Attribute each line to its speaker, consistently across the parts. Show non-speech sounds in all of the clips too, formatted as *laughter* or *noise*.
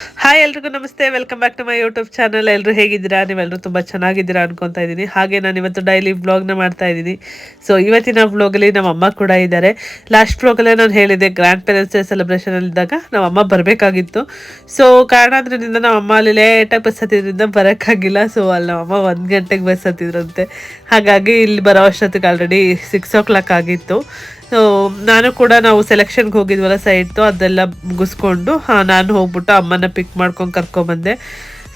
Speaker 1: Hi ಎಲ್ರಿಗೂ ನಮಸ್ತೆ. Welcome back to my YouTube channel ಎಲ್ಲರೂ ಹೇಗಿದ್ದೀರಾ? ನೀವೆಲ್ಲರೂ ತುಂಬ ಚೆನ್ನಾಗಿದ್ದೀರಾ ಅನ್ಕೊತಾ ಇದ್ದೀನಿ. ಹಾಗೆ ನಾನು ಇವತ್ತು ಡೈಲಿ ವ್ಲಾಗ್ನ ಮಾಡ್ತಾ ಇದ್ದೀನಿ. ಸೊ ಇವತ್ತಿನ ವ್ಲಾಗಲ್ಲಿ ನಮ್ಮ ಅಮ್ಮ ಕೂಡ ಇದ್ದಾರೆ. ಲಾಸ್ಟ್ ವ್ಲಾಗಲ್ಲೇ ನಾನು ಹೇಳಿದ್ದೆ ಗ್ರ್ಯಾಂಡ್ ಪೇರೆಂಟ್ಸ್ ಡೇ ಸೆಲೆಬ್ರೇಷನಲ್ಲಿದ್ದಾಗ ನಮ್ಮ ಅಮ್ಮ ಬರಬೇಕಾಗಿತ್ತು. ಸೊ ಕಾರಣಾಂತರದಿಂದ ನಮ್ಮ ಅಮ್ಮ ಅಲ್ಲಿ ಲೇಟಾಗಿ ಬಸ್ ಹತ್ತಿದ್ರಿಂದ ಬರೋಕ್ಕಾಗಿಲ್ಲ. ಸೊ ಅಲ್ಲಿ ನಮ್ಮ ಅಮ್ಮ ಒಂದು ಗಂಟೆಗೆ ಬಸ್ ಹತ್ತಿದ್ರಂತೆ. ಹಾಗಾಗಿ ಇಲ್ಲಿ ಬರೋ ಅಷ್ಟೊತ್ತಿಗೆ ಆಲ್ರೆಡಿ ಸಿಕ್ಸ್ ಓ ಕ್ಲಾಕ್ ಆಗಿತ್ತು. ನಾನು ಕೂಡ ನಾವು ಸೆಲೆಕ್ಷನ್ಗೆ ಹೋಗಿದ್ವಲ್ಲ ಸೈಡ್ದು ಅದೆಲ್ಲ ಮುಗಿಸ್ಕೊಂಡು ನಾನು ಹೋಗ್ಬಿಟ್ಟು ಅಮ್ಮನ ಪಿಕ್ ಮಾಡ್ಕೊಂಡು ಕರ್ಕೊಂಬಂದೆ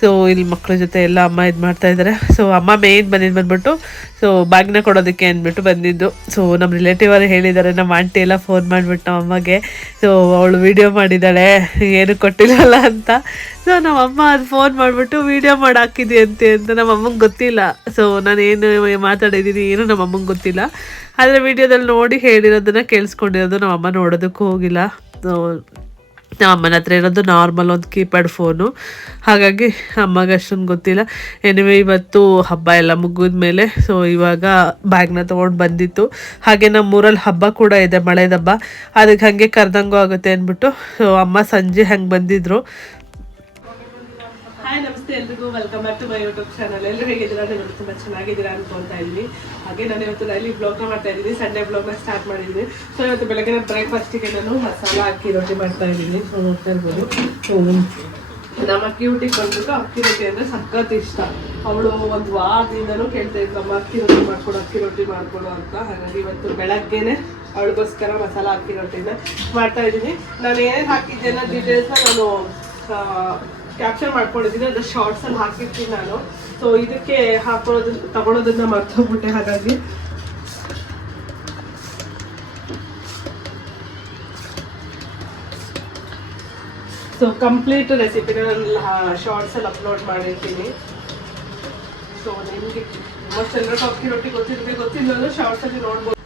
Speaker 1: ಸೊ ಇಲ್ಲಿ ಮಕ್ಕಳ ಜೊತೆ ಎಲ್ಲ ಅಮ್ಮ ಇದು ಮಾಡ್ತಾ ಇದ್ದಾರೆ ಸೊ ಅಮ್ಮ ಮೇನ್ ಬಂದಿದ್ದು ಬಂದ್ಬಿಟ್ಟು ಸೊ ಬಾಗಿನ ಕೊಡೋದಕ್ಕೆ ಅಂದ್ಬಿಟ್ಟು ಬಂದಿದ್ದು. ಸೊ ನಮ್ಮ ರಿಲೇಟಿವ್ ಅವರು ಹೇಳಿದ್ದಾರೆ ನಮ್ಮ ಆಂಟಿ ಎಲ್ಲ ಫೋನ್ ಮಾಡಿಬಿಟ್ಟು ನಮ್ಮ ಅಮ್ಮಗೆ ಸೊ ಅವಳು ವಿಡಿಯೋ ಮಾಡಿದ್ದಾಳೆ ಏನು ಕೊಟ್ಟಿಲ್ಲಲ್ಲ ಅಂತ. ಸೊ ನಮ್ಮ ಅಮ್ಮ ಅದು ಫೋನ್ ಮಾಡಿಬಿಟ್ಟು ವಿಡಿಯೋ ಮಾಡಿ ಅಂತೆ ಅಂತ ನಮ್ಮ ಅಮ್ಮಂಗೆ ಗೊತ್ತಿಲ್ಲ. ಸೊ ನಾನು ಏನು ಮಾತಾಡಿದ್ದೀನಿ, ಏನು ನಮ್ಮ ಅಮ್ಮಂಗೆ ಗೊತ್ತಿಲ್ಲ. ಆದರೆ ವಿಡಿಯೋದಲ್ಲಿ ನೋಡಿ ಹೇಳಿರೋದನ್ನು ಕೇಳಿಸ್ಕೊಂಡಿರೋದು ನಮ್ಮ ಅಮ್ಮ ನೋಡೋದಕ್ಕೂ ಹೋಗಿಲ್ಲ. ಅಮ್ಮನ ಹತ್ರ ಇರೋದು ನಾರ್ಮಲ್ ಒಂದು ಕೀಪ್ಯಾಡ್ ಫೋನು ಹಾಗಾಗಿ ಅಮ್ಮಗೆ ಅಷ್ಟೊಂದು ಗೊತ್ತಿಲ್ಲ. ಎನಿವೆ ಇವತ್ತು ಹಬ್ಬ ಎಲ್ಲ ಮುಗಿದ ಮೇಲೆ ಸೊ ಇವಾಗ ಬ್ಯಾಗ್ನ ತೊಗೊಂಡು ಬಂದಿತ್ತು. ಹಾಗೆ ನಮ್ಮೂರಲ್ಲಿ ಹಬ್ಬ ಕೂಡ ಇದೆ, ಮಳೆದ ಹಬ್ಬ. ಅದಕ್ಕೆ ಹಾಗೆ ಕರೆದಂಗೂ ಆಗುತ್ತೆ ಅಂದ್ಬಿಟ್ಟು ಸೊ ಅಮ್ಮ ಸಂಜೆ ಹಂಗೆ ಬಂದಿದ್ರು. ಹಾಯ್, ನಮಸ್ತೆ ಎಲ್ರಿಗೂ. Welcome back to my YouTube channel ಎಲ್ಲರೂ ಹೇಗಿದ್ದೀರಾ? ನೀವು ತುಂಬ ಚೆನ್ನಾಗಿದ್ದೀರಾ ಅನ್ಕೊಂತ ಇದ್ದೀನಿ. ಹಾಗೆ ನಾನು ಇವತ್ತು ಡೈಲಿ ಬ್ಲಾಗ್ ಮಾಡ್ತಾ ಇದ್ದೀನಿ. ಸಂಡೇ ಬ್ಲಾಗ್ನ ಸ್ಟಾರ್ಟ್ ಮಾಡಿದ್ದೀನಿ. ಸೊ ಇವತ್ತು ಬೆಳಗ್ಗೆ ಬ್ರೇಕ್ಫಾಸ್ಟಿಗೆ ನಾನು ಮಸಾಲ, ಅಕ್ಕಿ ರೊಟ್ಟಿ ಮಾಡ್ತಾ ಇದ್ದೀನಿ. ಸೊ ನೋಡ್ತಾ ಇರ್ಬೋದು. ಸೊ ನಮ್ಮ ಅಕ್ಕಿ ಕ್ಯೂಟಿಗೆ ಬಂದ್ಬಿಟ್ಟು ಅಕ್ಕಿ ರೊಟ್ಟಿ ಅಂದರೆ ಸಖತ್ ಇಷ್ಟ. ಅವಳು ಒಂದು ವಾರದಿಂದನೂ ಕೇಳ್ತಾ ಇದ್ಲು ನಮ್ಮ ಅಕ್ಕಿ ರೊಟ್ಟಿ ಮಾಡ್ಕೊಡು, ಅಕ್ಕಿ ರೊಟ್ಟಿ ಮಾಡ್ಕೊಡು ಅಂತ. ಹಾಗಾಗಿ ಇವತ್ತು ಬೆಳಗ್ಗೆನೆ ಅವಳಿಗೋಸ್ಕರ ಮಸಾಲ, ಅಕ್ಕಿ ರೊಟ್ಟಿನ ಮಾಡ್ತಾ ಇದ್ದೀನಿ. ನಾನು ಏನೇನು ಹಾಕಿದ್ದೆ ಅನ್ನೋ ಡೀಟೇಲ್ಸ್ನ ನಾನು ಕ್ಯಾಪ್ಚರ್ ಮಾಡ್ಕೊಂಡಿದ್ದೀನಿ ಅದು ಶಾರ್ಟ್ಸ್ ಅಲ್ಲಿ ಹಾಕಿರ್ತೀನಿ ನಾನು. ಸೊ ಇದಕ್ಕೆ ಹಾಕೊಳ್ಳೋದನ್ನ ತಗೊಳೋದನ್ನ ಮರ್ತೋಗ್ಬಿಟ್ಟೆ ಹಾಗಾಗಿ. ಸೊ ಕಂಪ್ಲೀಟ್ ರೆಸಿಪಿನ ಶಾರ್ಟ್ಸ್ ಅಲ್ಲಿ ಅಪ್ಲೋಡ್ ಮಾಡಿರ್ತೀನಿ. ಸೊ ನಿಮಗೆ ಆಲ್ಮೋಸ್ಟ್ ಎಲ್ಲರೂ ಅಕ್ಕಿ ರೊಟ್ಟಿ ಗೊತ್ತಿರುತ್ತೆ ಗೊತ್ತಿಲ್ಲ ಶಾರ್ಟ್ಸ್ ಅಲ್ಲಿ ನೋಡ್ಬೋದು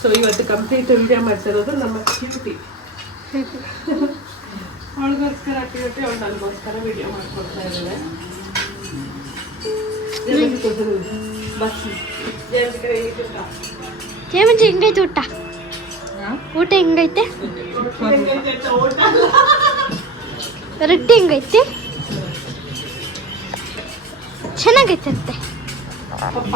Speaker 1: ಸೊ ಇವತ್ತು ಕಂಪ್ಲೀಟ್ ವಿಡಿಯೋ ಮಾಡ್ತಿರೋದು ನಮ್ಮ ಕ್ಯೂಟಿ ಅವಳಿಗೋಸ್ಕರ ಕ್ಯೂಟಿ ಅವಳು ನನಗೋಸ್ಕರ ವಿಡಿಯೋ ಮಾಡ್ಕೊಡ್ತಾ ಇದ್ದಾಳೆ. ಬಸ್.
Speaker 2: ಹೇಮಂಜಿ ಹೆಂಗೈತೆ ಊಟ? ಊಟ ಹೆಂಗೈತೆ? ರೊಟ್ಟಿ ಹೆಂಗೈತೆ? ಚೆನ್ನಾಗೈತೆ ಅಂತೆ
Speaker 1: ಪಪ್ಪ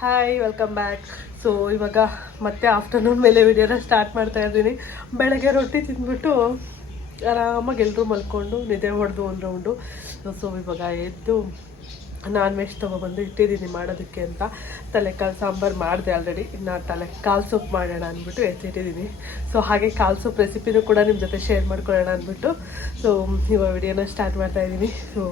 Speaker 1: ಹಾಯ್ ವೆಲ್ಕಮ್ ಬ್ಯಾಕ್ ಸೊ ಇವಾಗ ಮತ್ತೆ ಆಫ್ಟರ್ನೂನ್ ಮೇಲೆ ವಿಡಿಯೋನ ಸ್ಟಾರ್ಟ್ ಮಾಡ್ತಾ ಇದ್ದೀನಿ. ಬೆಳಗ್ಗೆ ರೊಟ್ಟಿ ತಿಂದ್ಬಿಟ್ಟು ಆರಾಮಾಗಿ ಎಲ್ಲರೂ ಮಲ್ಕೊಂಡು ನಿದ್ದೆ ಹೊಡೆದು ಒಂದು ರೌಂಡು ಸೊ ಇವಾಗ ಎದ್ದು ನಾನ್ ವೆಜ್ ತೊಗೊಬಂದು ಇಟ್ಟಿದ್ದೀನಿ ಮಾಡೋದಕ್ಕೆ ಅಂತ. ತಲೆಕಾಲು ಸಾಂಬಾರು ಮಾಡಿದೆ ಆಲ್ರೆಡಿ ಇನ್ನು ತಲೆ ಕಾಲು ಸೊಪ್ಪು ಮಾಡೋಣ ಅಂದ್ಬಿಟ್ಟು ಎತ್ತಿಟ್ಟಿದ್ದೀನಿ. ಸೊ ಹಾಗೆ ಕಾಲು ಸೊಪ್ಪು ರೆಸಿಪಿನೂ ಕೂಡ ನಿಮ್ಮ ಜೊತೆ ಶೇರ್ ಮಾಡ್ಕೊಳ್ಳೋಣ ಅಂದ್ಬಿಟ್ಟು. ಸೊ ಇವಾಗ ವಿಡಿಯೋನ ಸ್ಟಾರ್ಟ್ ಮಾಡ್ತಾ ಇದ್ದೀನಿ. ಸೊ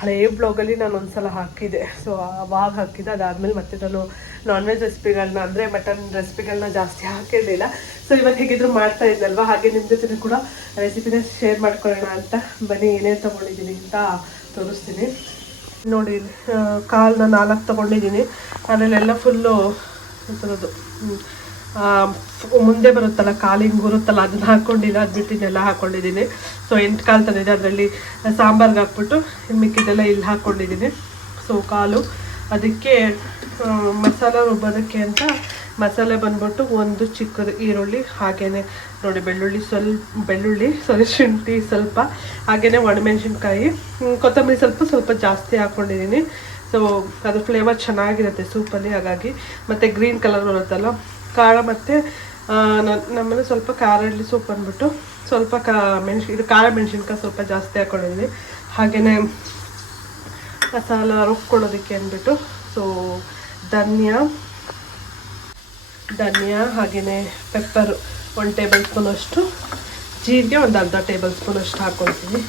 Speaker 1: ಹಳೆಯ ಬ್ಲಾಗಲ್ಲಿ ನಾನು ಒಂದ್ಸಲ ಹಾಕಿದ್ದೆ ಸೊ ಅವಾಗ ಹಾಕಿದ್ದೆ ಅದಾದಮೇಲೆ ಮತ್ತೆ ನಾನು ನಾನ್ ವೆಜ್ ರೆಸಿಪಿಗಳನ್ನ ಅಂದರೆ ಮಟನ್ ರೆಸಿಪಿಗಳನ್ನ ಜಾಸ್ತಿ ಹಾಕಿರಲಿಲ್ಲ. ಸೊ ಇವತ್ತು ಹೇಗಿದ್ರು ಮಾಡ್ತಾ ಇದ್ದಲ್ವಾ ಹಾಗೆ ನಿಮ್ಮ ಜೊತೆ ಕೂಡ ರೆಸಿಪಿನ ಶೇರ್ ಮಾಡ್ಕೊಳ್ಳೋಣ ಅಂತ ಬನ್ನಿ. ಏನೇನು ತೊಗೊಂಡಿದ್ದೀನಿ ಅಂತ ತೋರಿಸ್ತೀನಿ. ನೋಡಿ ಕಾಲನ್ನ ನಾಲ್ಕು ತೊಗೊಂಡಿದ್ದೀನಿ. ಅದರಲ್ಲೆಲ್ಲ ಫುಲ್ಲು ಎಂಥದ್ದು ಮುಂದೆ ಬರುತ್ತಲ್ಲ ಕಾಲು ಹಿಂಗೆ ಬರುತ್ತಲ್ಲ, ಅದನ್ನ ಹಾಕ್ಕೊಂಡಿಲ್ಲ ಅದು ಇದೆಲ್ಲ ಹಾಕೊಂಡಿದ್ದೀನಿ. ಸೊ ಎಂಟು ಕಾಲು ತಂದಿದೆ, ಅದರಲ್ಲಿ ಸಾಂಬಾರ್ಗೆ ಹಾಕ್ಬಿಟ್ಟು ಮಿಕ್ಕಿದೆಲ್ಲ ಇಲ್ಲಿ ಹಾಕ್ಕೊಂಡಿದ್ದೀನಿ ಸೊ ಕಾಲು. ಅದಕ್ಕೆ ಮಸಾಲ ರುಬ್ಬೋದಕ್ಕೆ ಅಂತ ಮಸಾಲೆ ಬಂದ್ಬಿಟ್ಟು ಒಂದು ಚಿಕ್ಕದು ಈರುಳ್ಳಿ, ಹಾಗೇನೆ ನೋಡಿ ಬೆಳ್ಳುಳ್ಳಿ ಸ್ವಲ್ಪ ಬೆಳ್ಳುಳ್ಳಿ ಸ್ವಲ್ಪ ಶುಂಠಿ ಸ್ವಲ್ಪ, ಹಾಗೇನೆ ಒಣಮೆಣಸಿನ್ಕಾಯಿ ಕೊತ್ತಂಬರಿ ಸ್ವಲ್ಪ ಸ್ವಲ್ಪ ಜಾಸ್ತಿ ಹಾಕ್ಕೊಂಡಿದ್ದೀನಿ ಸೊ ಅದು ಫ್ಲೇವರ್ ಚೆನ್ನಾಗಿರುತ್ತೆ ಸೂಪಲ್ಲಿ, ಹಾಗಾಗಿ. ಮತ್ತು ಗ್ರೀನ್ ಕಲರ್ ಬರುತ್ತಲ್ಲ ಖಾರ ಮತ್ತು ನಮ್ಮಲ್ಲಿ ಸ್ವಲ್ಪ ಖಾರ ಇಡ್ಲಿ ಸೂಪ್ ಅಂದ್ಬಿಟ್ಟು ಸ್ವಲ್ಪ ಕಾ ಮೆಣಸು ಇದು ಖಾರ ಮೆಣಸಿನ್ಕಾಯಿ ಸ್ವಲ್ಪ ಜಾಸ್ತಿ ಹಾಕೊಂಡಿದ್ವಿ. ಹಾಗೆಯೇ ಮಸಾಲ ರುಬ್ಕೊಳ್ಳೋದಕ್ಕೆ ಅಂದ್ಬಿಟ್ಟು ಸೊ ಧನಿಯಾ. ಧನಿಯಾ ಹಾಗೆಯೇ ಪೆಪ್ಪರ್ ಒಂದು ಟೇಬಲ್ ಸ್ಪೂನಷ್ಟು ಜೀರಿಗೆ ಒಂದು ಅರ್ಧ ಟೇಬಲ್ ಸ್ಪೂನಷ್ಟು ಹಾಕ್ಕೊಳ್ತೀನಿ.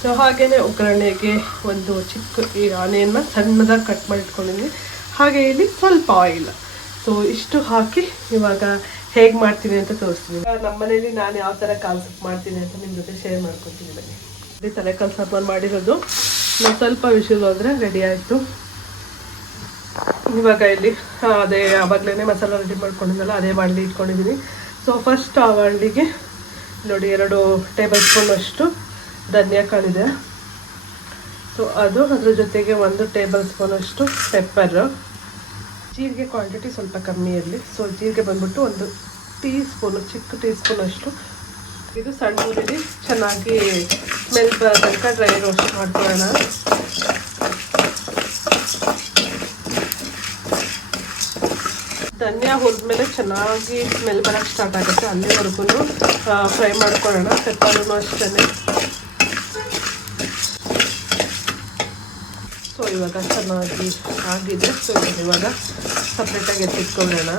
Speaker 1: ಸೊ ಹಾಗೆಯೇ ಒಗ್ಗರಣೆಗೆ ಒಂದು ಚಿಕ್ಕ ಈ ಆನಿಯನ್ನ ಸಣ್ಣದಾಗಿ ಕಟ್ ಮಾಡಿ ಇಟ್ಕೊಂಡಿದ್ದೀನಿ ಹಾಗೆ ಇಲ್ಲಿ ಸ್ವಲ್ಪ ಆಯಿಲ್ ಸೊ ಇಷ್ಟು ಹಾಕಿ ಇವಾಗ ಹೇಗೆ ಮಾಡ್ತೀನಿ ಅಂತ ತೋರಿಸ್ತೀನಿ. ನಮ್ಮ ಮನೇಲಿ ನಾನು ಯಾವ ಥರ ಕಾಲ್ಸಪ್ ಮಾಡ್ತೀನಿ ಅಂತ ನಿಮ್ಮ ಜೊತೆ ಶೇರ್ ಮಾಡ್ಕೊತೀನಿ ಬನ್ನಿ. ಅದೇ ತಲೆ ಕಾಲು ಸಾಂಬಾರು ಮಾಡಿರೋದು ನಾನು ಸ್ವಲ್ಪ ವಿಷಲ್ ಹೋದರೆ ರೆಡಿ ಆಯಿತು. ಇವಾಗ ಇಲ್ಲಿ ಅದೇ ಆವಾಗಲೇ ಮಸಾಲ ರೆಡಿ ಮಾಡ್ಕೊಂಡಿದ್ದಲ್ಲ ಅದೇ ಬಾಣಲಿ ಇಟ್ಕೊಂಡಿದ್ದೀನಿ ಸೊ ಫಸ್ಟ್ ಆ ಬಾಣಲಿಗೆ ನೋಡಿ ಎರಡು ಟೇಬಲ್ ಸ್ಪೂನ್ ಅಷ್ಟು ಧನಿಯಾ ಕಾಳಿದೆ. ಸೊ ಅದು ಅದ್ರ ಜೊತೆಗೆ ಒಂದು ಟೇಬಲ್ ಸ್ಪೂನ್ ಅಷ್ಟು ಪೆಪ್ಪರ್ ಜೀರಿಗೆ ಕ್ವಾಂಟಿಟಿ ಸ್ವಲ್ಪ ಕಮ್ಮಿ ಇರಲಿ. ಸೊ ಜೀರಿಗೆ ಬಂದ್ಬಿಟ್ಟು ಒಂದು ಟೀ ಸ್ಪೂನು ಚಿಕ್ಕ ಟೀ ಸ್ಪೂನ್ ಅಷ್ಟು. ಇದು ಸಣ್ಣ ಊರಿಲಿ ಚೆನ್ನಾಗಿ ಸ್ಮೆಲ್ ಬರೋ ಡ್ರೈ ರೋಸ್ಟ್ ಮಾಡ್ಕೊಳ್ಳೋಣ. ಧನಿಯಾ ಹುರಿದ್ಮೇಲೆ ಚೆನ್ನಾಗಿ ಸ್ಮೆಲ್ ಬರೋಕ್ಕೆ ಸ್ಟಾರ್ಟ್ ಆಗುತ್ತೆ. ಅಲ್ಲಿವರೆಗೂ ಫ್ರೈ ಮಾಡ್ಕೊಳ್ಳೋಣ. ಪೆಪ್ಪರೂ ಅಷ್ಟೇ ಇವಾಗ ಚೆನ್ನಾಗಿ ಆಗಿದೆ ಸೊ ಇವಾಗ ಸಪ್ರೇಟಾಗಿ ಎತ್ತಿಟ್ಕೊಳ್ಳೋಣ.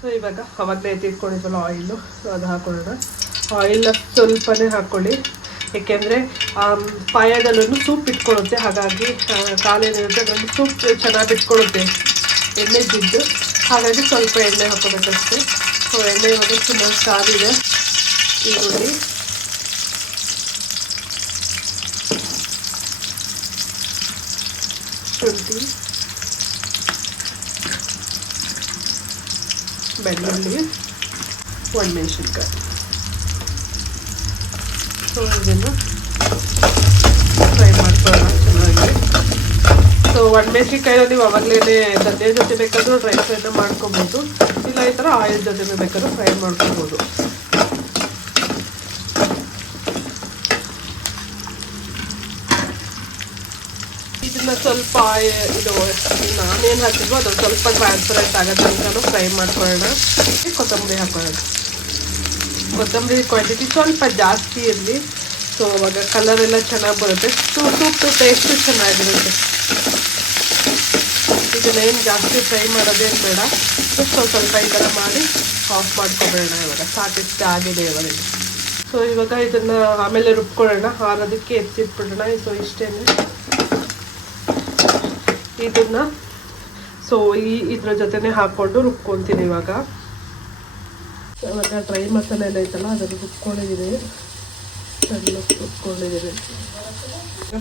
Speaker 1: ಸೊ ಇವಾಗ ಅವಾಗಲೇ ಎತ್ತಿಟ್ಕೊಂಡಿದ್ವಲ್ಲ ಆಯಿಲು ಸೊ ಅದು ಹಾಕೊಳ್ಳೋಣ. ಆಯಿಲ್ ಸ್ವಲ್ಪನೇ ಹಾಕ್ಕೊಳ್ಳಿ ಏಕೆಂದರೆ ಪಾಯದಲ್ಲೂ ಸೂಪ್ ಇಟ್ಕೊಳ್ಳುತ್ತೆ. ಹಾಗಾಗಿ ಕಾಲೇನಿರುತ್ತೆ ಅದರಲ್ಲಿ ಸೂಪ್ ಚೆನ್ನಾಗಿ ಇಟ್ಕೊಳುತ್ತೆ ಎಣ್ಣೆ ಬಿದ್ದು, ಹಾಗಾಗಿ ಸ್ವಲ್ಪ ಎಣ್ಣೆ ಹಾಕೋಬೇಕಷ್ಟೇ ಸೊ ಎಣ್ಣೆ ಇವಾಗ ಸುಮಾರು ಕಾಲಿದೆ ಈರುಳ್ಳಿ ಶುಂಠಿ ಬೆಳ್ಳುಳ್ಳಿ ಒಣಮೆಣಸಿನ್ಕಾಯಿ ಸೊ ಇದನ್ನು ಫ್ರೈ ಮಾಡ್ಕೊಳ್ಳೋಣ. ಚೆನ್ನಾಗಿ ಸೊ ಒಣಮೆಣಸಿನ್ಕಾಯಿನ ನೀವು ಅವಾಗಲೇ ಧನಿಯ ಜೊತೆ ಬೇಕಾದರೂ ಡ್ರೈ ಫ್ರೈನ ಮಾಡ್ಕೊಬೋದು. ಇಲ್ಲ ಈ ಥರ ಆಯಿಲ್ ಜೊತೆ ಬೇಕಾದ್ರೂ ಫ್ರೈ ಮಾಡ್ಕೊಬೋದು. ಇದನ್ನ ಸ್ವಲ್ಪ ಇದು, ನಾನೇನು ಹಾಕಿದ್ವೋ ಅದು ಸ್ವಲ್ಪ ಟ್ರಾನ್ಸ್ಪರೆಂಟ್ ಆಗೋ ತನಕ ಫ್ರೈ ಮಾಡ್ಕೊಳ್ಳೋಣ. ಕೊತ್ತಂಬರಿ ಹಾಕೊಳ್ಳೋಣ. ಕೊತ್ತಂಬರಿ ಕ್ವಾಂಟಿಟಿ ಸ್ವಲ್ಪ ಜಾಸ್ತಿ ಇರಲಿ. ಸೊ ಅವಾಗ ಕಲರ್ ಎಲ್ಲ ಚೆನ್ನಾಗಿ ಬರುತ್ತೆ. ಸೂಪ್ ಟೇಸ್ಟು ಚೆನ್ನಾಗಿರುತ್ತೆ. ಇದನ್ನೇನು ಜಾಸ್ತಿ ಫ್ರೈ ಮಾಡೋದೇನು ಬೇಡ. ಸ್ವಲ್ಪ ಸ್ವಲ್ಪ ಈ ಥರ ಮಾಡಿ ಆಫ್ ಮಾಡ್ಕೊಬೇಡ ಇವಾಗ. ಸಾಕಿಷ್ಟು ಆಗಿದೆ ಇವಾಗ. ಸೊ ಇವಾಗ ಇದನ್ನು ಆಮೇಲೆ ರುಬ್ಕೊಳ್ಳೋಣ. ಹಾರೋದಕ್ಕೆ ಎತ್ತಿಟ್ಬಿಡೋಣ ಸೊ ಇಷ್ಟೇನೆ. ಇದನ್ನು ಸೊ ಈ ಇದ್ರ ಜೊತೆನೇ ಹಾಕ್ಕೊಂಡು ರುಬ್ಕೊತೀನಿ ಇವಾಗ. ಇವಾಗ ಡ್ರೈ ಮಸಾಲೆ ಎಲ್ಲ ಐತಲ್ಲ, ಅದನ್ನು ರುಬ್ಕೊಂಡಿದ್ದೀನಿ ಸಣ್ಣ ರುಬ್ಕೊಂಡಿದ್ದೀನಿ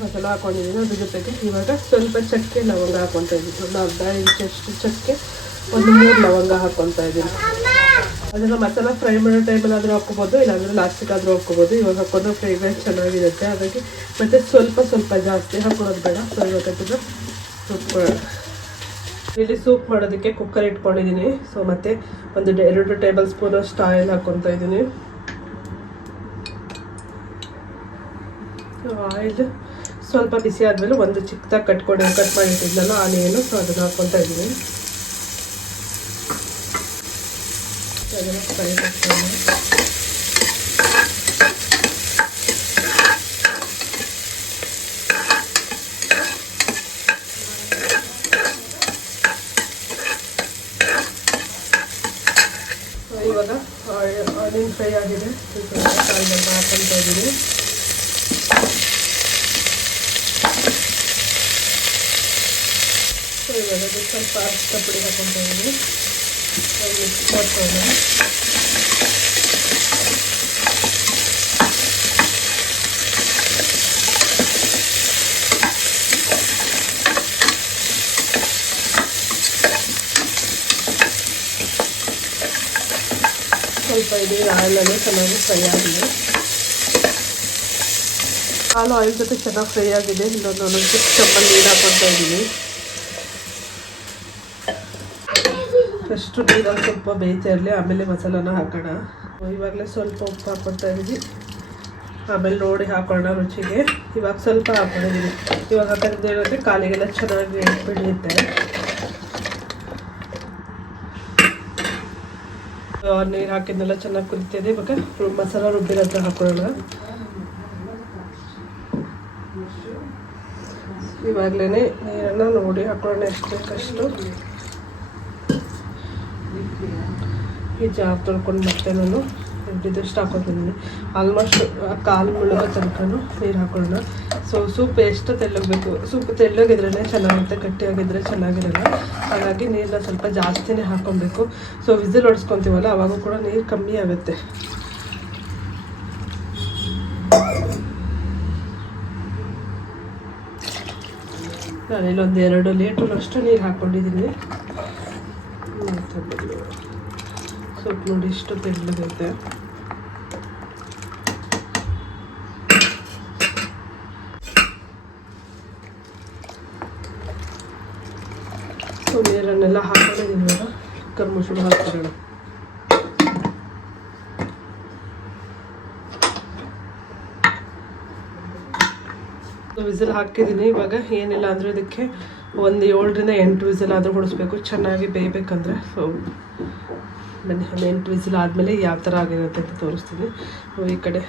Speaker 1: ಮಸಾಲ ಹಾಕೊಂಡಿದ್ದೀನಿ ಅದ್ರ ಜೊತೆಗೆ ಇವಾಗ ಸ್ವಲ್ಪ ಚಕ್ಕೆ ಲವಂಗ ಹಾಕೊತಾ ಇದ್ದೀನಿ ಒಂದು ಅರ್ಧ ಇಂಚಷ್ಟು ಚಕ್ಕೆ, ಒಂದು ಮೂರು ಲವಂಗ ಹಾಕೊತಾ ಇದ್ದೀನಿ ಅದನ್ನು ಮಸಾಲ ಫ್ರೈ ಮಾಡೋ ಟೈಮಲ್ಲಿ ಆದರೂ ಹಾಕ್ಕೋಬೋದು, ಇಲ್ಲಾಂದರೆ ಲಾಸ್ಟಿಗೆ ಆದರೂ ಹಾಕ್ಕೋಬೋದು. ಇವಾಗ ಹಾಕೊಂಡ್ರೆ ಫ್ರೈಗೆ ಚೆನ್ನಾಗಿರುತ್ತೆ. ಹಾಗಾಗಿ ಮತ್ತು ಸ್ವಲ್ಪ ಸ್ವಲ್ಪ ಜಾಸ್ತಿ ಹಾಕೊಳ್ಳೋದು ಬೇಡ. ಸ್ವಲ್ಪ ರುಬ್ಕೊಳ್ಳೋಣ ಇಲ್ಲಿ ಸೂಪ್ ಮಾಡೋದಕ್ಕೆ ಕುಕ್ಕರ್ ಇಟ್ಕೊಂಡಿದ್ದೀನಿ. ಸೊ ಮತ್ತೆ ಒಂದು ಎರಡು ಟೇಬಲ್ ಸ್ಪೂನ್ ಅಷ್ಟು ಆಯಿಲ್ ಹಾಕೊತಾ ಇದ್ದೀನಿ. ಆಯಿಲ್ ಸ್ವಲ್ಪ ಬಿಸಿ ಆದಮೇಲೆ ಒಂದು ಚಿಕ್ಕದಾಗಿ ಕಟ್ಕೊಂಡು ಕಟ್ ಮಾಡಿಟ್ಟಿದ್ನಲ್ಲ ಆನೆಯನ್ನು ಸೊ ಅದನ್ನು ಹಾಕ್ಕೊತಾ ಇದ್ದೀನಿ. ಅದನ್ನು ಇವಾಗ ಆನಿಯನ್ ಫ್ರೈ ಆಗಿದೆ. ಕಾಯಿಲೆಲ್ಲ ಹಾಕೊಂತ ಇದ್ದೀನಿ. ಸೊ ಇವಾಗ ಸ್ವಲ್ಪ ಅರಿಶಿನ ಪುಡಿ ಹಾಕೊತ ಇದ್ದೀನಿ. ಮಿಕ್ಸ್ ಮಾಡ್ಕೊಳ್ಳೋಣ ಸ್ವಲ್ಪ ಇದೆ ಆಯಿಲಲ್ಲಿ ಚೆನ್ನಾಗಿ ಫ್ರೈ ಆಗಿದೆ. ಹಾಲು ಆಯಿಲ್ ಜೊತೆ ಚೆನ್ನಾಗಿ ಫ್ರೈ ಆಗಿದೆ. ಇನ್ನೊಂದು ಒಂದೊಂದು ಚಿಕ್ಕ ಚಮ್ಮಲ್ಲಿ ನೀರು ಹಾಕೊಳ್ತಾ ಇದ್ದೀನಿ. ಫಸ್ಟು ನೀರಲ್ಲಿ ಸ್ವಲ್ಪ ಬೇಯ್ತಾ ಇರಲಿ. ಆಮೇಲೆ ಮಸಾಲಾನ ಹಾಕೋಣ. ಇವಾಗಲೇ ಸ್ವಲ್ಪ ಉಪ್ಪು ಹಾಕೊಳ್ತಾ ಇದ್ದೀವಿ ಆಮೇಲೆ ನೋಡಿ ಹಾಕೊಳ್ಳೋಣ ರುಚಿಗೆ. ಇವಾಗ ಸ್ವಲ್ಪ ಹಾಕೊಂಡಿದ್ದೀನಿ. ಇವಾಗ ತೆಗೆದಿರೋದ್ರೆ ಕಾಲಿಗೆಲ್ಲ ಚೆನ್ನಾಗಿ ಬೆಳೆಯುತ್ತೆ. ನೀರು ಹಾಕಿದ್ನೆಲ್ಲ ಚೆನ್ನಾಗಿ ಕುದಿತಿದೆ ಇವಾಗ ಮಸಾಲ ರುಬ್ಬಿರೋದ್ರ ಹಾಕೊಳ್ಳೋಣ. ಇವಾಗಲೇ ನೀರನ್ನು ನೋಡಿ ಹಾಕೊಳ್ಳೋಣ ಎಷ್ಟು ಬೇಕಷ್ಟು. ಈ ಜಾರ್ ತೊಳ್ಕೊಂಡು ಮತ್ತೆ ನಾನು ಇಷ್ಟು ಹಾಕೋತೀನಿ. ಆಲ್ಮೋಸ್ಟ್ ಕಾಲು ಮುಳುಗೋ ತನಕ ನೀರು ಹಾಕೊಳ್ಳೋಣ. ಸೊ ಸೂಪ್ ಎಷ್ಟು ತೆಳ್ಳಗಬೇಕು? ಸೂಪ್ ತೆಳ್ಳಗಿದ್ರೇ ಚೆನ್ನಾಗಿರುತ್ತೆ ಗಟ್ಟಿಯಾಗಿದ್ರೆ ಚೆನ್ನಾಗಿರಲ್ಲ. ಹಾಗಾಗಿ ನೀರನ್ನ ಸ್ವಲ್ಪ ಜಾಸ್ತಿನೇ ಹಾಕೊಬೇಕು ಸೊ ವಿಸಿಲ್ ಹೊಡ್ಸ್ಕೊತೀವಲ್ಲ, ಅವಾಗ ಕೂಡ ನೀರು ಕಮ್ಮಿ ಆಗುತ್ತೆ. ನಾನು ಇಲ್ಲೊಂದು ಎರಡು ಲೀಟ್ರಷ್ಟು ನೀರು ಹಾಕ್ಕೊಂಡಿದ್ದೀನಿ ಸೊಪ್ಪು ನೋಡಿ ಇಷ್ಟು ತೆಳ್ಳಗೈತೆ ಸೊ ನೀರನ್ನೆಲ್ಲ ಹಾಕೊಂಡು ಇವಾಗ. ಕುಕ್ಕರ್ ಮುಚ್ಚಳ ಹಾಕ್ಬಿಡೋಣ ವಿಸಿಲ್ ಹಾಕಿದ್ದೀನಿ. ಇವಾಗ ಏನಿಲ್ಲ ಅಂದರೆ ಅದಕ್ಕೆ ಒಂದು ಏಳರಿಂದ ಎಂಟು ವಿಸಿಲ್ ಆದರೂ ಹೊಡಿಸ್ಬೇಕು. ಚೆನ್ನಾಗಿ ಬೇಯಬೇಕಂದ್ರೆ. ಸೊ ಬನ್ನಿ ಒಂದು ಎಂಟು ವಿಸಿಲ್ ಆದಮೇಲೆ ಯಾವ ಥರ ಆಗಿರುತ್ತೆ ಅಂತ ತೋರಿಸ್ತೀನಿ. ಸೊ ಈ ಕಡೆ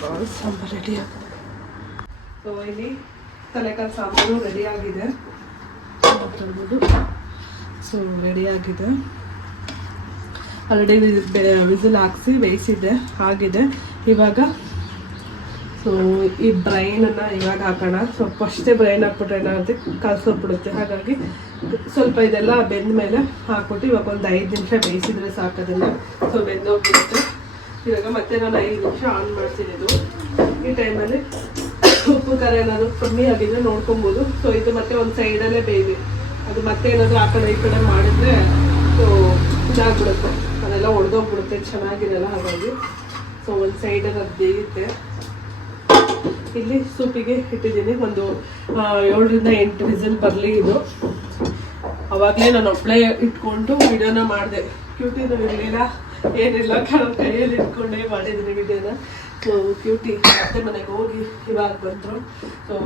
Speaker 1: ಕಾಳು ಸಾಂಬಾರು ರೆಡಿ ಆಗಿದೆ. ಸೊ ಇಲ್ಲಿ ತಲೆಕಾಲು ಸಾಂಬಾರು ರೆಡಿ ಆಗಿದೆ. ಮಾತಾಡ್ಬೋದು ಸೊ ರೆಡಿ ಆಗಿದೆ. ಆಲ್ರೆಡಿ ವಿಸಿಲ್ ಹಾಕ್ಸಿ ಬೇಯಿಸಿದ್ದೆ ಆಗಿದೆ. ಇವಾಗ ಸೊ ಈ ಬ್ರೈನನ್ನು ಇವಾಗ ಹಾಕೋಣ. ಸೊ ಫಸ್ಟೇ ಬ್ರೈನ್ ಹಾಕ್ಬಿಟ್ರೆ ಏನಾಗುತ್ತೆ? ಕಲ್ಸೋಗ್ಬಿಡುತ್ತೆ ಹಾಗಾಗಿ, ಸ್ವಲ್ಪ ಇದೆಲ್ಲ ಬೆಂದ ಮೇಲೆ ಹಾಕ್ಬಿಟ್ಟು ಇವಾಗ ಒಂದು ಐದು ನಿಮಿಷ ಬೇಯಿಸಿದ್ರೆ ಸಾಕೋದನ್ನ ಸೊ ಬೆಂದೋಗ್ಬಿಡುತ್ತೆ. ಇವಾಗ ಮತ್ತೆ ನಾನು ಐದು ನಿಮಿಷ ಆನ್ ಮಾಡ್ತೀನಿ ಇದು. ಈ ಟೈಮಲ್ಲಿ ಉಪ್ಪು, ಖಾರ ಏನಾದರೂ ಕಮ್ಮಿ ಆಗಿದ್ರೆ ನೋಡ್ಕೊಬೋದು. ಸೊ ಇದು ಮತ್ತೆ ಒಂದು ಸೈಡಲ್ಲೇ ಬೇಯ್ದು ಅದು ಮತ್ತೆ ಏನಾದರೂ ಆ ಕಡೆ ಈ ಕಡೆ ಮಾಡಿದ್ರೆ ಸೊ ಇದಾಗ್ಬಿಡುತ್ತೆ. ಅದೆಲ್ಲ ಒಡೆದೋಗ್ಬಿಡುತ್ತೆ, ಚೆನ್ನಾಗಿರಲ್ಲ ಹಾಗಾಗಿ. ಸೊ ಒಂದು ಸೈಡಲ್ಲಿ ಅದು ಬೇಯುತ್ತೆ ಇಲ್ಲಿ ಸೂಪಿಗೆ ಇಟ್ಟಿದ್ದೀನಿ. ಒಂದು ಏಳರಿಂದ ಎಂಟು ವಿಸಿಲ್ ಬರಲಿ ಇದು. ಅವಾಗಲೇ ನಾನು ಒಬ್ಬಳೇ ಇಟ್ಕೊಂಡು ವಿಡಿಯೋನ ಮಾಡಿದೆ. ಕ್ಯೂಟಿನೂ ಇರಲಿಲ್ಲ. ಏನಿಲ್ಲ, ಕಾರಣ ಕೈಯಲ್ಲಿ ಇಟ್ಕೊಂಡೇ ಮಾಡಿದ್ದೀನಿ ವಿಡಿಯೋನ. ಸೊ ಕ್ಯೂಟಿ ಮತ್ತೆ ಮನೆಗೆ ಹೋಗಿ ಇವಾಗ ಬಂದರು. ಸೊ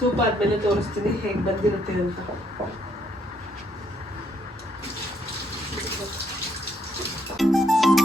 Speaker 1: ಸೂಪ್ ಆದಮೇಲೆ ತೋರಿಸ್ತೀನಿ, ಹೇಗೆ ಬಂದಿರುತ್ತೆ ಅಂತ. ಬೇಡ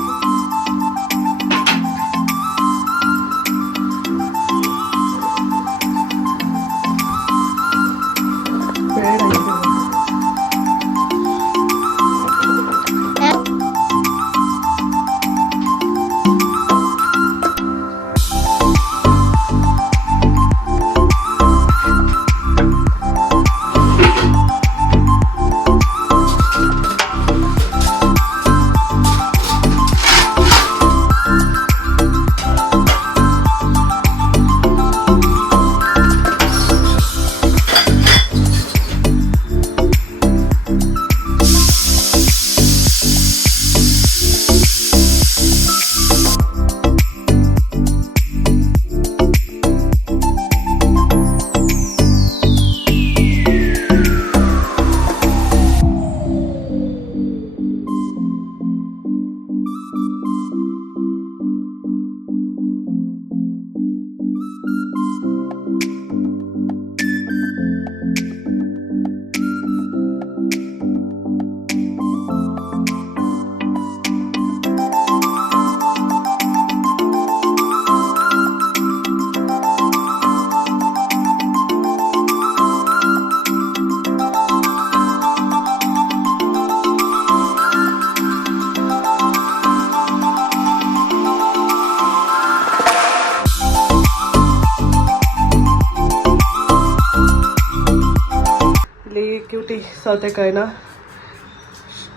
Speaker 1: ಸೌತೆಕಾಯಿನ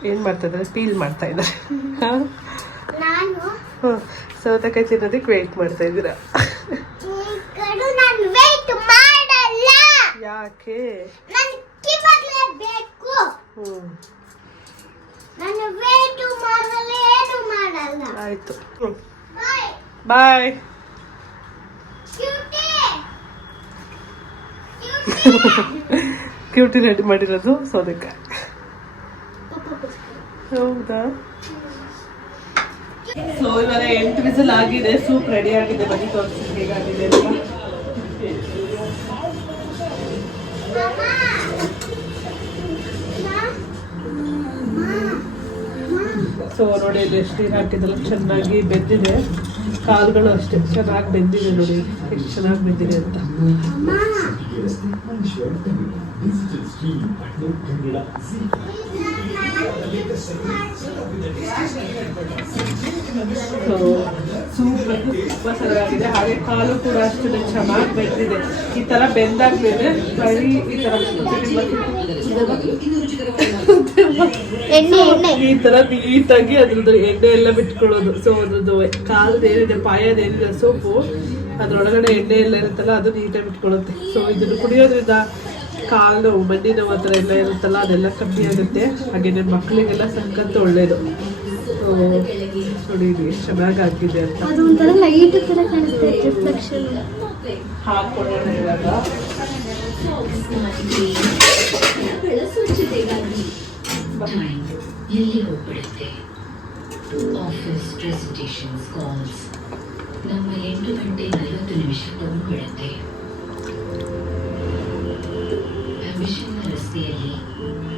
Speaker 1: ಏನು ಮಾಡ್ತಾ ಇದ್ದಾರೆ? ಪೀಲ್ ಮಾಡ್ತಾ ಇದ್ದಾರೆ.
Speaker 2: ನಾನು
Speaker 1: ಹ್ಞೂ ಸೌತೆಕಾಯಿ ತಿನ್ನೋದಕ್ಕೆ ವೆಯ್ಟ್ ಮಾಡ್ತಾ ಇದ್ದೀರಾ? ಯಾಕೆ? ಆಯ್ತು.
Speaker 2: ಬಾಯ್ *laughs* ಕ್ಯೂಟಿ
Speaker 1: ರೆಡಿ ಮಾಡಿರೋದು ಸೌತೆಕಾಯಿ ಹೌದಾ? ಸೊ ಇವಾಗ ಎಂಟು ವಿಸಲ್ ಆಗಿದೆ ಸೂಪ್ ರೆಡಿ ಆಗಿದೆ, ಬನ್ನಿ ತೋರಿಸಿ ಹೇಗಾಗಿದೆ ಅಂತ. ಸೊ ನೋಡಿ ಇದು ಎಷ್ಟು ನೀರು ಹಾಕಿದ್ರೆ ಚೆನ್ನಾಗಿ ಬೆಂದಿದೆ. ಕಾಲುಗಳು ಅಷ್ಟೇ ಚೆನ್ನಾಗಿ ಬೆಂದಿದೆ ನೋಡಿ, ಎಷ್ಟು ಚೆನ್ನಾಗಿ ಬೆಂದಿದೆ ಅಂತ. ಸೊ ಸೂಪ್ ಬಂದು ತುಂಬ ಸರಿಯಾಗಿದೆ ಹಾಗೆ ಕಾಲು ಕೂಡ ಅಷ್ಟು ಚೆನ್ನಾಗಿ ಬೆಂದಿದೆ ಈ ಥರ ಬೆಂದಾಗ್ಲಿದೆ ಬರೀ ಈ ಥರ ಈ ತರ ನೀಟಾಗಿ ಅದ್ರದ್ದು ಎಣ್ಣೆ ಎಲ್ಲ ಬಿಟ್ಕೊಳ್ಳೋದು ಸೊ ಅದ್ರದ್ದು ಕಾಲದ ಏನಿದೆ ಪಾಯದ ಏನಿದೆ ಸೋಪು ಅದ್ರೊಳಗಡೆ ಎಣ್ಣೆ ಎಲ್ಲ ಇರುತ್ತಲ್ಲ ಅದು ನೀಟಾಗಿ ಬಿಟ್ಕೊಳ್ಳುತ್ತೆ ಸೊ ಇದನ್ನು ಕುಡಿಯೋದ್ರಿಂದ
Speaker 3: ಕಾಲು ಮಂಡಿ ನೋವು ಆ ಥರ ಎಲ್ಲ ಇರುತ್ತಲ್ಲ ಅದೆಲ್ಲ ಕಮ್ಮಿ ಆಗುತ್ತೆ. ಹಾಗೆಯೇ ಮಕ್ಕಳಿಗೆಲ್ಲ ಸಂಕಂತ ಒಳ್ಳೆಯದು ಸೊ, ನೋಡಿ ಇದು ಎಷ್ಟು ಚೆನ್ನಾಗಿ ಆಗಿದೆ ಅಂತ.
Speaker 2: ಅದು ಒಂಥರ ಲೈಟ್ ತರ ಕಾಣಿಸ್ತದೆ ರಿಫ್ಲೆಕ್ಷನ್
Speaker 3: ಹಾಕೊಳ್ಳೋಣ ಇವಾಗ.
Speaker 4: ಎಲ್ಲಿ ಹೋಗ್ಬಿಡುತ್ತೆ? ಆಫೀಸ್ ಪ್ರೆಸೆಂಟೇಷನ್ಸ್ ಕಾಲ್ಸ್ ನಮ್ಮ ಎಂಟು ಗಂಟೆ ನಲವತ್ತು ನಿಮಿಷ ತಗೊಂಡ್ಬಿಡುತ್ತೆ ಅಂಬಿಷನ್ ರಸ್ತೆಯಲ್ಲಿ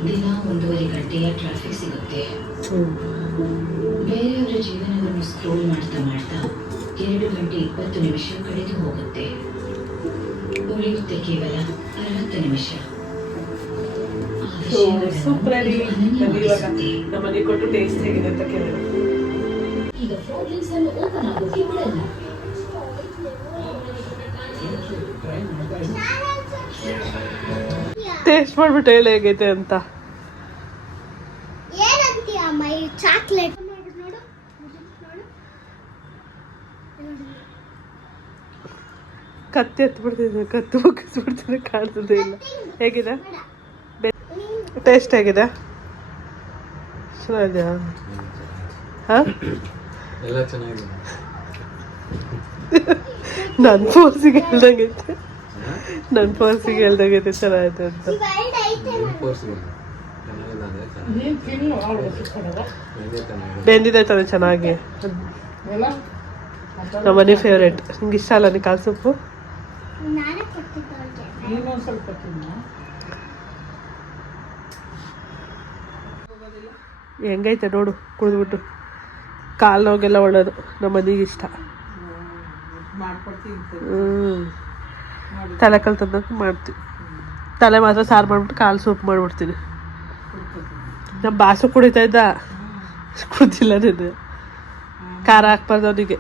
Speaker 4: ದಿನ ಒಂದೂವರೆ ಗಂಟೆಯ ಟ್ರಾಫಿಕ್ ಸಿಗುತ್ತೆ. ಬೇರೆಯವರ ಜೀವನವನ್ನು ಸ್ಕ್ರೋಲ್ ಮಾಡ್ತಾ ಮಾಡ್ತಾ ಎರಡು ಗಂಟೆ ಇಪ್ಪತ್ತು ನಿಮಿಷ ಕಳೆದು ಹೋಗುತ್ತೆ. ಉಳಿಯುತ್ತೆ ಕೇವಲ ಅರವತ್ತು ನಿಮಿಷ.
Speaker 3: ಸೂಪರ್ ಆಗಿ ನಮಗೆ ಕೊಟ್ಟು ಟೇಸ್ಟ್ ಹೇಗಿದೆ ಅಂತ ಕೇಳಿದ್ರು.
Speaker 4: ಈಗ ಫ್ರೋಗ್ಲಿಂಗ್ಸ್ ಅನ್ನು ಓಪನ್ ಆಗೋಕೆ ಬಿಡಲ್ಲ
Speaker 3: ಟೇಸ್ಟ್ ಮಾಡ್ಬಿಟ್ಟು ಹೇಳಿ ಹೇಗೈತೆ ಅಂತ.
Speaker 2: ಏನಂತೀಯ ಅಮ್ಮ ಈ ಚಾಕ್ಲೇಟ್ ನೋಡು ನೋಡು ನೋಡು
Speaker 3: ಕತ್ತಿ ಎತ್ಬಿಡ್ತಿದ್ದೆ ಕತ್ತು ಮುಗಿಸ್ಬಿಡ್ತಿದ್ರೆ ಕಾಣ್ತದೆ ಇಲ್ಲ. ಹೇಗಿದೆ? ಟೇಸ್ಟ್ ಹೇಗಿದೆ? ಚೆನ್ನಾಗಿದೆಯಾ ಹಾಂ?
Speaker 5: ಎಲ್ಲ ಚೆನ್ನಾಗಿದೆ.
Speaker 3: ನನ್ನ ಫೋರ್ಸಿಗೆ ಹೇಳ್ದಂಗೈತೆ ನನ್ನ ಫೋರ್ಸಿಗೆ ಹೇಳ್ದಂಗೈತೆ ಅಂತ.
Speaker 5: ಚೆನ್ನಾಗಿದೆ. ಚೆನ್ನಾಗಿದೆ.
Speaker 3: ಬೆಂದಿದೆ ತಾನೆ ಚೆನ್ನಾಗಿ. ನಮ್ಮನೆ ಫೇವ್ರೇಟ್ ನಿಂಗೆ ಇಷ್ಟ ಅಲ್ಲ ನೀ ಕಾಲು ಸೊಪ್ಪು? ಹೆಂಗೈತೆ ನೋಡು ಕುಡಿದ್ಬಿಟ್ಟು. ಕಾಲು ನೋಗೆಲ್ಲ ಒಳ್ಳೇದು ನಮ್ಮ ಮನೆಗೆ ಇಷ್ಟ. ಹ್ಞೂ ತಲೆ ಕಲ್ ತಂದ ಮಾಡ್ತೀವಿ. ತಲೆ ಮಾತ್ರ ಸಾರು ಮಾಡ್ಬಿಟ್ಟು ಕಾಲು ಸೂಪ್ ಮಾಡಿಬಿಡ್ತೀನಿ. ನಮ್ಮ ಬಾಸು ಕುಡಿತಾ ಇದ್ದ. ಕುಡ್ದಿಲ್ಲ ನೀನು ಖಾರ ಹಾಕ್ಬಾರ್ದು ಅವನಿಗೆ.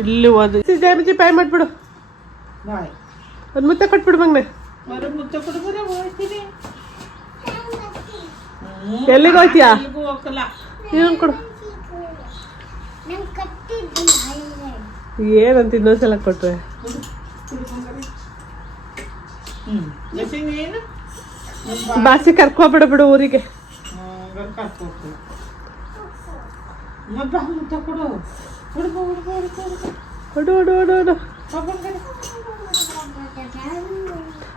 Speaker 3: ಇಲ್ಲಿ ಒಂದು ಪೇ ಪಾಯ್ ಮಾಡ್ಬಿಡು.
Speaker 6: ಬಾಯ್
Speaker 3: ಒಂದು ಮುತ್ತೆ ಕೊಟ್ಬಿಡು ಮಗನೆ.
Speaker 6: ಮರ ಮುಚ್ಚ ಕೊಡ್ಬರ ಹೋಗ್ತೀನಿ
Speaker 3: ಎಲ್ಲಿಗೆ ಹೋಗ್ತೀಯಾ?
Speaker 6: ಎಲ್ಗೂ ಹೋಗಲ್ಲ.
Speaker 3: ಏನು ಕೊಡು. ಏನಂತ ಇನ್ನೊಂದ್ಸಲ ಕೊಟ್ರೆ? ಬಾಸಿ ಕರ್ಕೊಬಿಡು ಬಿಡು ಊರಿಗೆ
Speaker 6: ಕೊಡು.
Speaker 3: ಕೊಡು ಕೊಡು ಕೊಡು ಕೊಡು.
Speaker 6: ಕೊಡು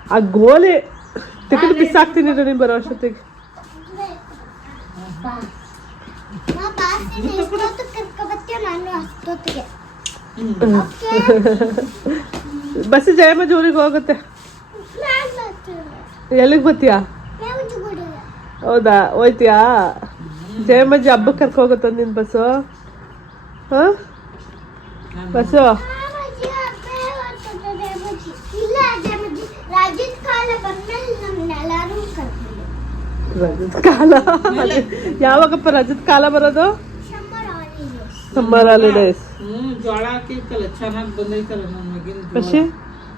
Speaker 3: ಆ ಗೋಲಿ ತೆಗೆದು ಬಿಸಾಕ್ತೀನಿ ನೀನು ಬರೋ ಅಷ್ಟೊತ್ತಿಗೆ
Speaker 2: ನಾ ಬಾಸಿನ ಎಷ್ಟೊತ್ತು ಕರ್ಕೊಬತ್ತೀಯ ನಾನು ಅಷ್ಟೊತ್ತಿಗೆ
Speaker 3: ಬಸ್ ಜಯಮಜ್ಜಿ ಊರಿಗೆ ಹೋಗುತ್ತೆ
Speaker 2: ನಾನು ಬರ್ತೀನಿ.
Speaker 3: ಎಲ್ಲಿಗೆ ಬರ್ತೀಯಾ
Speaker 2: ಯಾವತ್ತು ಬಿಡು?
Speaker 3: ಹೌದಾ ಹೋಯ್ತೀಯಾ ಜಯಮಜ್ಜಿ ಹಬ್ಬಕ್ಕೆ ಕರ್ಕೊ ಹೋಗುತ್ತೆ ನಿನ್ನ ಬಸ್ಸು ಹಾಂ ಬಸ್ಸು ರಜದ ಕಾಲ. ಯಾವಾಗಪ್ಪ ರಜದ ಕಾಲ ಬರೋದು?
Speaker 2: ಸಮ್ಮರ್ ಹಾಲಿಡೇಸ್
Speaker 6: ಜೋಳ ಹಾಕಿತ್ತಲ್ಲ ಚೆನ್ನಾಗಿ ಬಂದೈತಲ್ಲ ನನ್ನ ಮಗಿನ
Speaker 3: ಬಸ್ಸಿ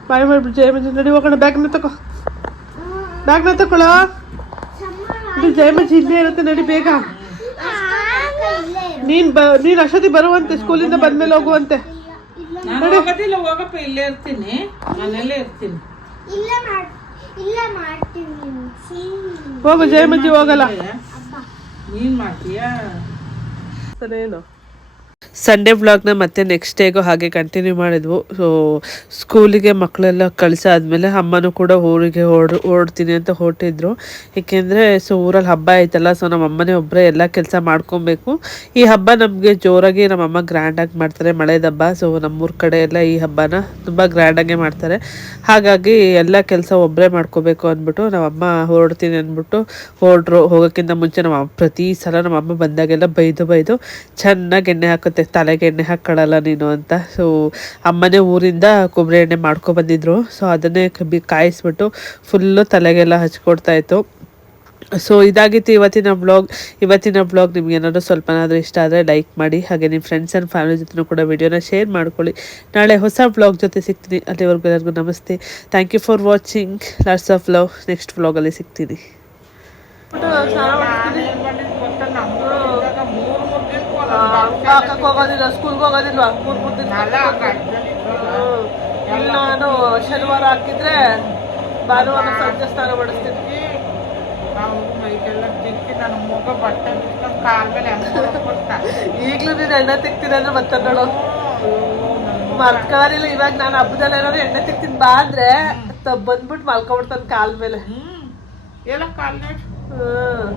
Speaker 3: ಬಾಯ್ ಮಾಡ್ಬಿಟ್ಟು ಜಯಮಜ್ಜಿ ನಡಿ ಹೋಗೋಣ ಬ್ಯಾಗ್ನ ತಕೋ. ಬ್ಯಾಗ್ನ ತಕೊಳ್ಳೋ? ಜಯಮಜ್ಜಿ ಇಲ್ಲೇ ಇರುತ್ತೆ ನಡಿ ಬೇಗ. ನೀನ್ ಬ ನೀನ್ ಅಷ್ಟೊತ್ತಿಗೆ ಬರುವಂತೆ ಸ್ಕೂಲಿಂದ ಬಂದ್ಮೇಲೆ ಹೋಗುವಂತೆ.
Speaker 6: ನಾನು ಹೋಗೋದಿಲ್ಲ ಹೋಗಪ್ಪ ಇಲ್ಲೇ ಇರ್ತೀನಿ. ಮನೆಯಲ್ಲೇ ಇರ್ತೀನಿ.
Speaker 2: ಇಲ್ಲ ಮಾಡ್ ಇಲ್ಲ ಮಾಡ್ತೀನಿ.
Speaker 3: ಹೋಗು ಜಯಮಜ್ಜಿ ಹೋಗಲ್ಲ.
Speaker 6: ನೀನ್ ಮಾಡ್ತೀಯಾ?
Speaker 3: ಏನು? ಸಂಡೇ ವ್ಲಾಗ್ನ ಮತ್ತೆ ನೆಕ್ಸ್ಟ್ ಡೇಗೂ ಹಾಗೆ ಕಂಟಿನ್ಯೂ ಮಾಡಿದ್ವು. ಸೊ ಸ್ಕೂಲಿಗೆ ಮಕ್ಕಳೆಲ್ಲ ಕಳಿಸಾದ್ಮೇಲೆ ಅಮ್ಮನೂ ಕೂಡ ಊರಿಗೆ ಓಡ್, ಓಡ್ತೀನಿ ಅಂತ ಹೊರಟಿದ್ರು. ಏಕೆಂದರೆ ಸೊ ಊರಲ್ಲಿ ಹಬ್ಬ ಆಯ್ತಲ್ಲ ಸೊ ನಮ್ಮ ಅಮ್ಮನೇ ಒಬ್ಬರೇ ಎಲ್ಲ ಕೆಲಸ ಮಾಡ್ಕೊಬೇಕು. ಈ ಹಬ್ಬ ನಮಗೆ ಜೋರಾಗಿ ನಮ್ಮಮ್ಮ ಗ್ರ್ಯಾಂಡಾಗಿ ಮಾಡ್ತಾರೆ, ಮಳೆದ ಹಬ್ಬ. ಸೊ ನಮ್ಮೂರ ಕಡೆ ಎಲ್ಲ ಈ ಹಬ್ಬನ ತುಂಬ ಗ್ರ್ಯಾಂಡಾಗೆ ಮಾಡ್ತಾರೆ. ಹಾಗಾಗಿ ಎಲ್ಲ ಕೆಲಸ ಒಬ್ಬರೇ ಮಾಡ್ಕೋಬೇಕು ಅಂದ್ಬಿಟ್ಟು ನಮ್ಮ ಅಮ್ಮ ಹೊರಡ್ತೀನಿ ಅಂದ್ಬಿಟ್ಟು ಹೊರಡ್ರು. ಹೋಗೋಕ್ಕಿಂತ ಮುಂಚೆ ನಮ್ಮ ಪ್ರತಿ ಸಲ ನಮ್ಮ ಅಮ್ಮ ಬಂದಾಗೆಲ್ಲ ಬೈದು ಬೈದು ಚೆನ್ನಾಗಿ ಎಣ್ಣೆ ಹಾಕುತ್ತೆ. ತಲೆಗೆ ಎಣ್ಣೆ ಹಾಕ್ಕೊಳ್ಳಲ್ಲ ನೀನು ಅಂತ. ಸೊ ಅಮ್ಮನೇ ಊರಿಂದ ಕೊಬ್ಬರಿ ಎಣ್ಣೆ ಮಾಡ್ಕೊಬಂದಿದ್ರು ಸೊ ಅದನ್ನೇ ಕಬ್ಬಿ ಕಾಯಿಸ್ಬಿಟ್ಟು ಫುಲ್ಲು ತಲೆಗೆಲ್ಲ ಹಚ್ಕೊಡ್ತಾ ಇತ್ತು. ಸೊ ಇದಾಗಿತ್ತು ಇವತ್ತಿನ ಬ್ಲಾಗ್ ಇವತ್ತಿನ ಬ್ಲಾಗ್ ನಿಮ್ಗೆ ಏನಾದರೂ ಸ್ವಲ್ಪನಾದರೂ ಇಷ್ಟ ಆದರೆ ಲೈಕ್ ಮಾಡಿ. ಹಾಗೆ ನಿಮ್ಮ ಫ್ರೆಂಡ್ಸ್ ಆ್ಯಂಡ್ ಫ್ಯಾಮಿಲಿ ಜೊತೆ ಕೂಡ ವಿಡಿಯೋನ ಶೇರ್ ಮಾಡ್ಕೊಳ್ಳಿ. ನಾಳೆ ಹೊಸ ಬ್ಲಾಗ್ ಜೊತೆ ಸಿಗ್ತೀನಿ. ಅಲ್ಲಿವರೆಗೂ ಎಲ್ಲರಿಗೂ ನಮಸ್ತೆ. Thank you for watching lots of love next ಬ್ಲಾಗಲ್ಲಿ ಸಿಗ್ತೀನಿ. ಹಾಕಕ್ ಹೋಗೋದಿಲ್ಲ ಸ್ಕೂಲ್ಗೆ ಹೋಗೋದಿಲ್ವಾ. ಇಲ್ಲಿ ನಾನು ಶನಿವಾರ ಹಾಕಿದ್ರೆ ಭಾನುವಾರ ಸಂಜೆ ಸ್ನಾನ ಮಾಡಿಸ್ತೀನಿ. ಈಗಲೂ ನೀನು ಎಣ್ಣೆ ತಿಕ್ತೀನಿ ಅಂದ್ರೆ ಮತ್ತೆ ನೋಡು. ಇವಾಗ ನಾನು ಹಬ್ಬದಲ್ಲಿ ಏನಾದ್ರು ಎಣ್ಣೆ ತಿಕ್ತೀನಿ ಬಾ ಅಂದ್ರೆ ಬಂದ್ಬಿಟ್ಟು ಮಲ್ಕೊಬಿಡ್ತಾನೆ ಕಾಲ್ ಮೇಲೆ.
Speaker 6: ಹ್ಮ್. ಎಲ್ಲ ಕಾಲ್
Speaker 3: ಹ್ಮ್.